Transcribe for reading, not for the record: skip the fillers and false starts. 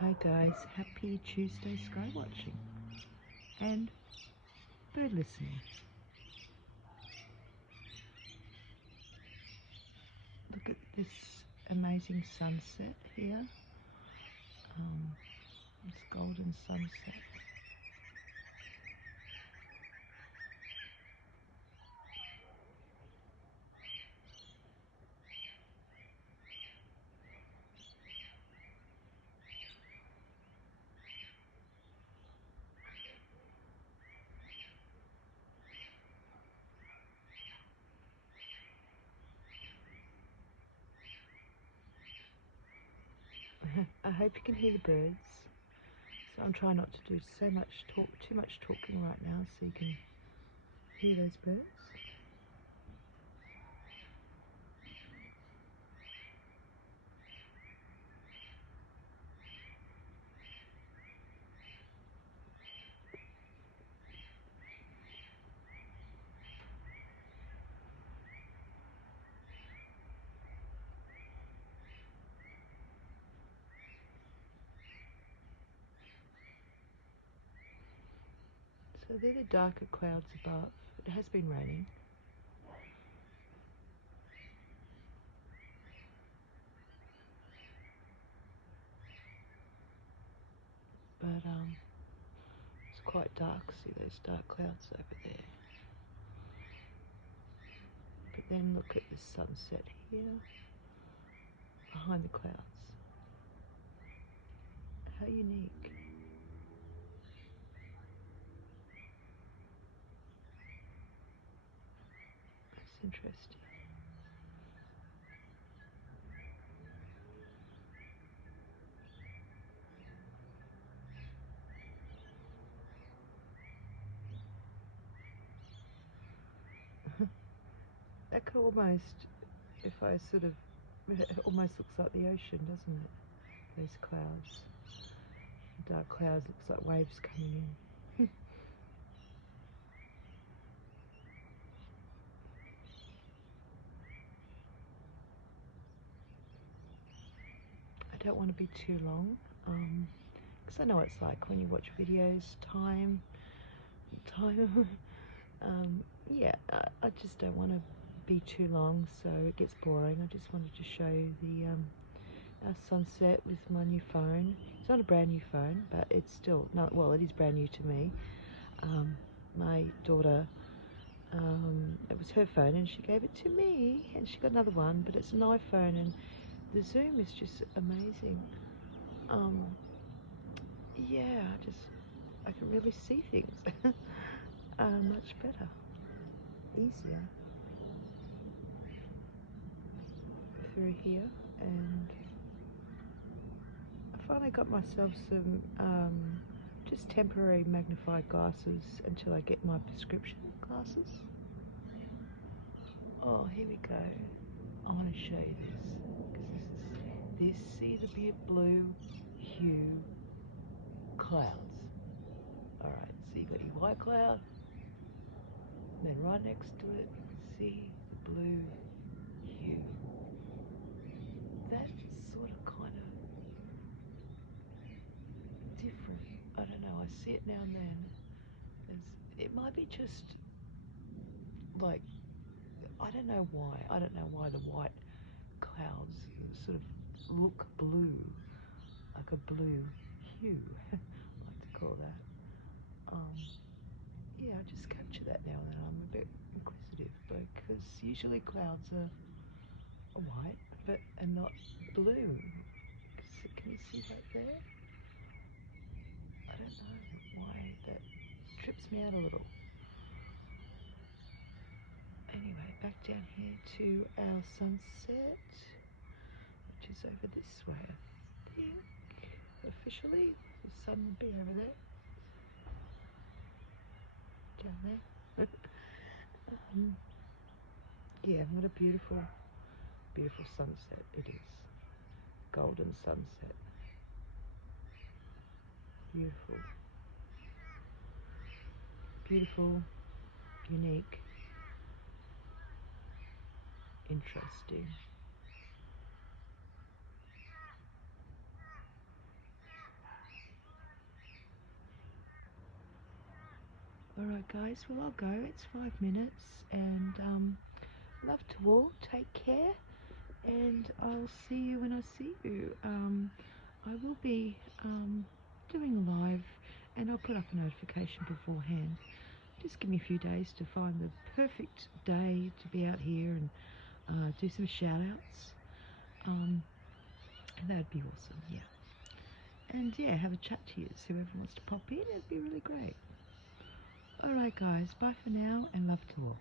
Hi guys, happy Tuesday skywatching and bird listening. Look at this amazing sunset here, this golden sunset. I hope you can hear the birds. So I'm trying not to do too much talking right now so you can hear those birds. So they're the darker clouds above. It has been raining. But it's quite dark. See those dark clouds over there. But then look at this sunset here behind the clouds. How unique. That's interesting. That could almost, if I sort of, it almost looks like the ocean, doesn't it? Those clouds. The dark clouds looks like waves coming in. I don't want to be too long, because I know it's like when you watch videos, time, yeah, I just don't want to be too long, so it gets boring. I just wanted to show you the our sunset with my new phone. It's not a brand new phone, but it's still not, well, it is brand new to me. My daughter, it was her phone and she gave it to me, and she got another one, but it's an iPhone and the zoom is just amazing. Yeah, I can really see things much better, easier through here. And I finally got myself some just temporary magnified glasses until I get my prescription glasses. Oh, here we go. I want to show you this, because see the blue hue clouds. Alright, so you got your white cloud, and then right next to it you can see the blue hue. That's sort of kind of different. I don't know, I see it now and then. It might be just like, I don't know why. I don't know why the white clouds sort of look blue, like a blue hue, I like to call that. Yeah, I just capture that now and then. I'm a bit inquisitive because usually clouds are white and not blue. Can you see that there? I don't know why that trips me out a little. Anyway, back down here to our sunset, which is over this way, I think. Officially, the sun would be over there. Down there. Yeah, what a beautiful, beautiful sunset it is. Golden sunset. Beautiful. Beautiful, unique, interesting. Alright guys, well I'll go. It's 5 minutes, and love to all. Take care, and I'll see you when I see you. I will be doing a live, and I'll put up a notification beforehand. Just give me a few days to find the perfect day to be out here and do some shout outs. And that'd be awesome, yeah. And yeah, have a chat to you. So whoever wants to pop in, it'd be really great. Alright guys, bye for now, and love to all.